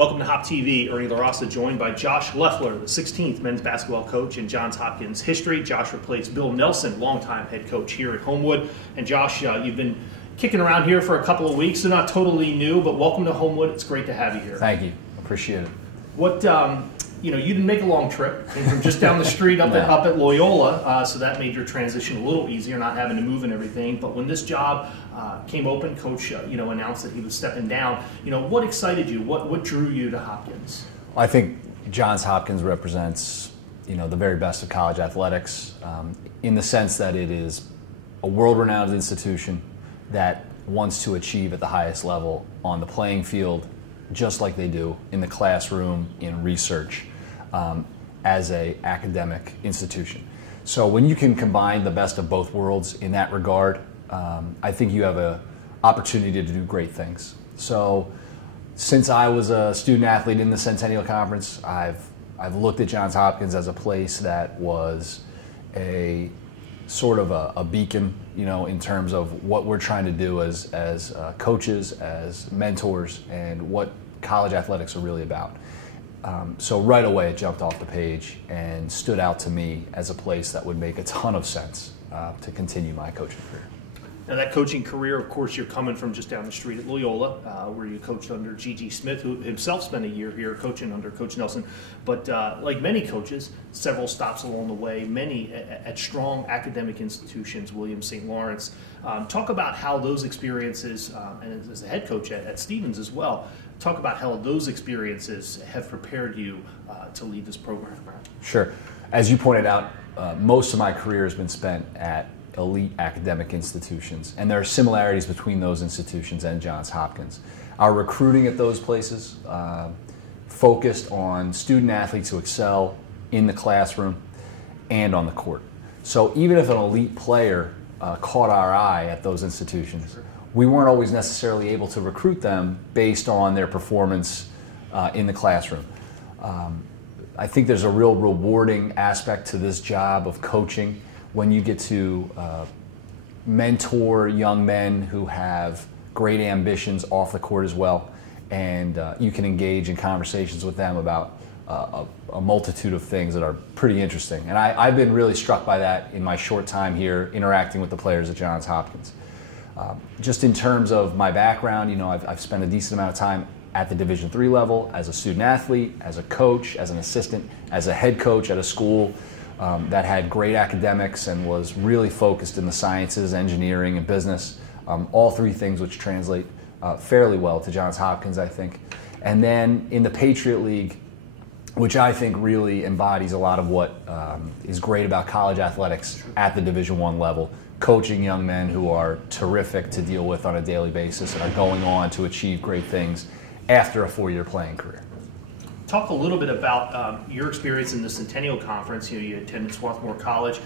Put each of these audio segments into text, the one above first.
Welcome to Hop TV. Ernie LaRossa joined by Josh Loeffler, the 16th men's basketball coach in Johns Hopkins history. Josh replaced Bill Nelson, longtime head coach here at Homewood. And Josh, you've been kicking around here for a couple of weeks, so not totally new, but welcome to Homewood. It's great to have you here. Thank you. Appreciate it. What, you didn't make a long trip. Came from just down the street up at Loyola, so that made your transition a little easier, not having to move and everything. But when this job came open, Coach, announced that he was stepping down. What excited you? What drew you to Hopkins? I think Johns Hopkins represents, the very best of college athletics, in the sense that it is a world-renowned institution that wants to achieve at the highest level on the playing field, just like they do in the classroom, in research, as an academic institution. So when you can combine the best of both worlds in that regard, I think you have an opportunity to do great things. So since I was a student athlete in the Centennial Conference, I've looked at Johns Hopkins as a place that was a sort of a beacon, in terms of what we're trying to do as coaches, as mentors, and what college athletics are really about. So right away it jumped off the page and stood out to me as a place that would make a ton of sense to continue my coaching career. Now that coaching career, of course, you're coming from just down the street at Loyola, where you coached under G.G. Smith, who himself spent a year here coaching under Coach Nelson. But like many coaches, several stops along the way, many at strong academic institutions, Williams, St. Lawrence. Talk about how those experiences, and as a head coach at Stevens as well, talk about how those experiences have prepared you to lead this program. Sure. As you pointed out, most of my career has been spent at elite academic institutions, and there are similarities between those institutions and Johns Hopkins. Our recruiting at those places focused on student athletes who excel in the classroom and on the court. So even if an elite player caught our eye at those institutions, we weren't always necessarily able to recruit them based on their performance in the classroom. I think there's a real rewarding aspect to this job of coaching when you get to mentor young men who have great ambitions off the court as well, and you can engage in conversations with them about a multitude of things that are pretty interesting. And I've been really struck by that in my short time here interacting with the players at Johns Hopkins. Just in terms of my background, I've spent a decent amount of time at the Division III level as a student athlete, as a coach, as an assistant, as a head coach at a school that had great academics and was really focused in the sciences, engineering, and business, all three things which translate fairly well to Johns Hopkins, I think. And then in the Patriot League, which I think really embodies a lot of what is great about college athletics at the Division I level, coaching young men who are terrific to deal with on a daily basis and are going on to achieve great things after a four-year playing career. Talk a little bit about your experience in the Centennial Conference. You attended Swarthmore College.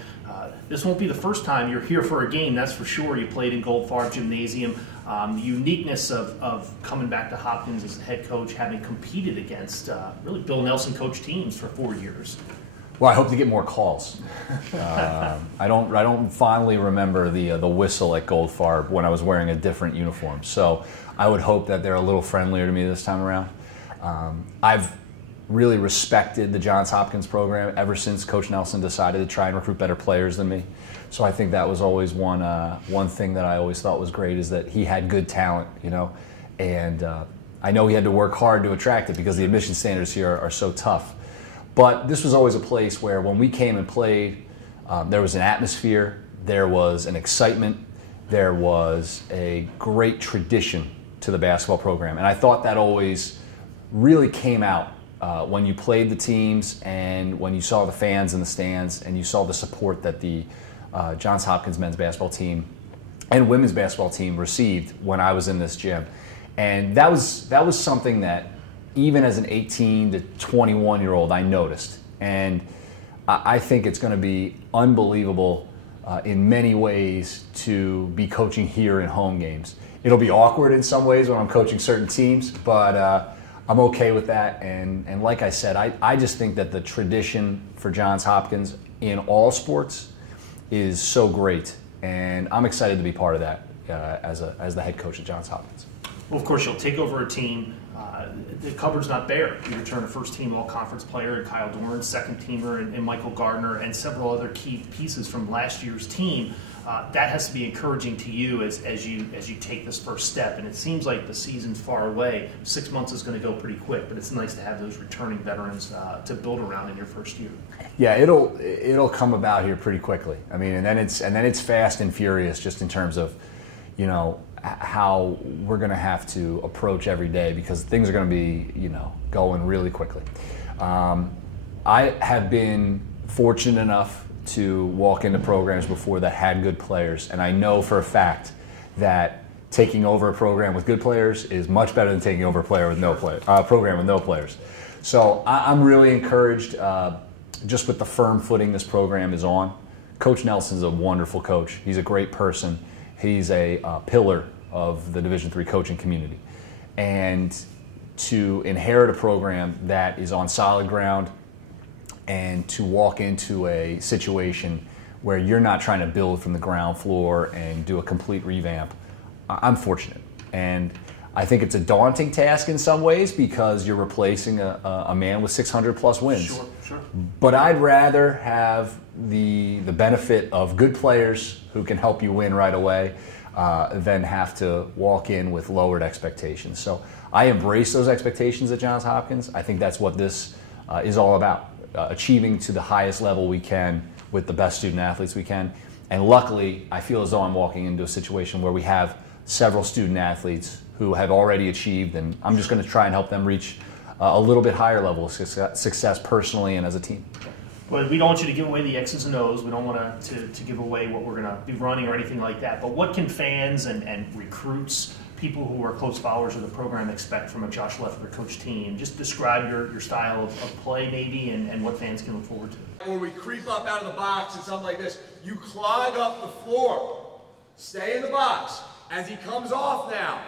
This won't be the first time you're here for a game, that's for sure. You played in Goldfarb Gymnasium. The uniqueness of coming back to Hopkins as a head coach, having competed against really Bill Nelson coach teams for 4 years. Well, I hope to get more calls. I don't fondly remember the whistle at Goldfarb when I was wearing a different uniform. So I would hope that they're a little friendlier to me this time around. I've really respected the Johns Hopkins program ever since Coach Nelson decided to try and recruit better players than me. So I think that was always one thing that I always thought was great, is that he had good talent, and I know he had to work hard to attract it because the admission standards here are so tough. But this was always a place where when we came and played, there was an atmosphere, there was an excitement, there was a great tradition to the basketball program. And I thought that always really came out when you played the teams and when you saw the fans in the stands and you saw the support that the Johns Hopkins men's basketball team and women's basketball team received when I was in this gym. And that was something that even as an 18 to 21-year-old I noticed. And I think it's going to be unbelievable in many ways to be coaching here in home games. It'll be awkward in some ways when I'm coaching certain teams, but I'm okay with that. And like I said, I just think that the tradition for Johns Hopkins in all sports is so great, and I'm excited to be part of that as the head coach at Johns Hopkins. Well, of course, you'll take over a team. The cupboard's not bare. You return a first-team all-conference player in Kyle Doran, second-teamer in Michael Gardner, and several other key pieces from last year's team. That has to be encouraging to you as you take this first step. And it seems like the season's far away. 6 months is going to go pretty quick, but it's nice to have those returning veterans to build around in your first year. Yeah, it'll come about here pretty quickly. I mean, and then it's fast and furious, just in terms of, you know, how we're going to have to approach every day, because things are going to be, you know, going really quickly. I have been fortunate enough to walk into programs before that had good players, and I know for a fact that taking over a program with good players is much better than taking over a player with program with no players. So I'm really encouraged just with the firm footing this program is on. Coach Nelson's a wonderful coach. He's a great person. He's a pillar of the Division III coaching community. And to inherit a program that is on solid ground and to walk into a situation where you're not trying to build from the ground floor and do a complete revamp, I'm fortunate. And I think it's a daunting task in some ways, because you're replacing a man with 600 plus wins. Sure. But I'd rather have the benefit of good players who can help you win right away than have to walk in with lowered expectations. So I embrace those expectations at Johns Hopkins. I think that's what this is all about, achieving to the highest level we can with the best student athletes we can. And luckily, I feel as though I'm walking into a situation where we have several student athletes who have already achieved, and I'm just going to try and help them reach a little bit higher level of success personally and as a team. Well, we don't want you to give away the X's and O's. We don't want to give away what we're going to be running or anything like that. But what can fans and recruits, people who are close followers of the program, expect from a Josh Loeffler coach team? Just describe your style of play maybe, and what fans can look forward to. When we creep up out of the box and something like this, you clog up the floor. Stay in the box. As he comes off now,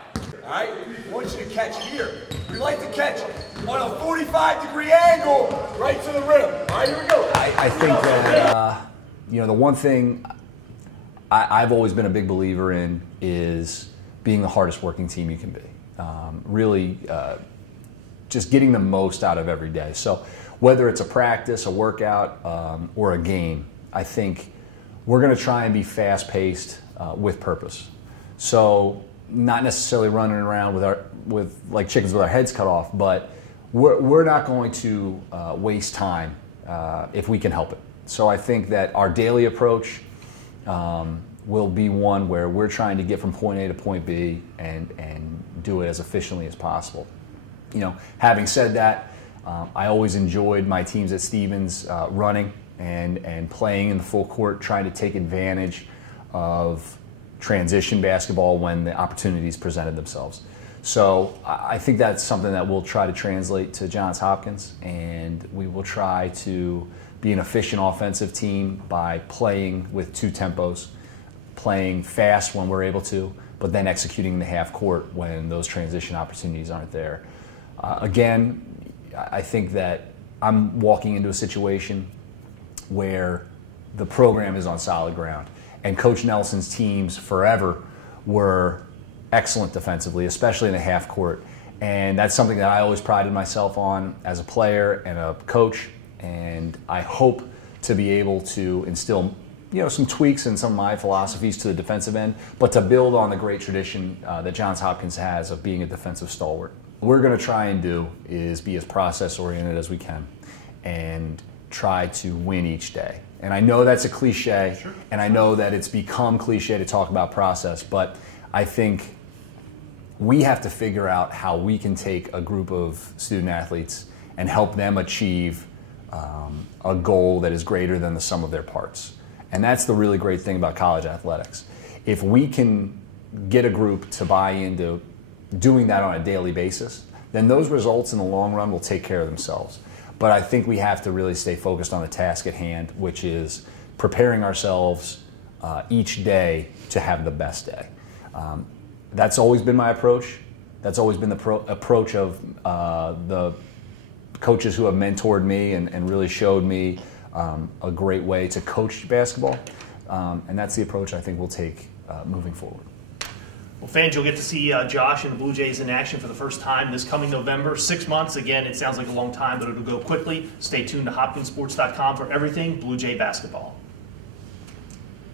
all right, I want you to catch here. We like to catch on a 45-degree angle right to the rim. All right, here we go. I think that, you know, the one thing I've always been a big believer in is being the hardest working team you can be. Really just getting the most out of every day. So whether it's a practice, a workout, or a game, I think we're going to try and be fast-paced with purpose. So not necessarily running around with like chickens with our heads cut off, but we're not going to waste time if we can help it. So I think that our daily approach will be one where we're trying to get from point A to point B and do it as efficiently as possible. You know, having said that, I always enjoyed my teams at Stevens running and playing in the full court, trying to take advantage of transition basketball when the opportunities presented themselves. So I think that's something that we'll try to translate to Johns Hopkins, and we will try to be an efficient offensive team by playing with two tempos, playing fast when we're able to, but then executing the half court when those transition opportunities aren't there. Again, I think that I'm walking into a situation where the program is on solid ground. And Coach Nelson's teams forever were excellent defensively, especially in the half court. And that's something that I always prided myself on as a player and a coach. And I hope to be able to instill, you know, some tweaks in some of my philosophies to the defensive end, but to build on the great tradition that Johns Hopkins has of being a defensive stalwart. What we're going to try and do is be as process-oriented as we can and try to win each day. And I know that's a cliche, Sure. And I know that it's become cliche to talk about process, but I think we have to figure out how we can take a group of student athletes and help them achieve a goal that is greater than the sum of their parts. And that's the really great thing about college athletics. If we can get a group to buy into doing that on a daily basis, then those results in the long run will take care of themselves. But I think we have to really stay focused on the task at hand, which is preparing ourselves each day to have the best day. That's always been my approach. That's always been the approach of the coaches who have mentored me and really showed me a great way to coach basketball. And that's the approach I think we'll take moving forward. Well, fans, you'll get to see Josh and the Blue Jays in action for the first time this coming November. 6 months. Again, it sounds like a long time, but it'll go quickly. Stay tuned to hopkinsports.com for everything Blue Jay basketball.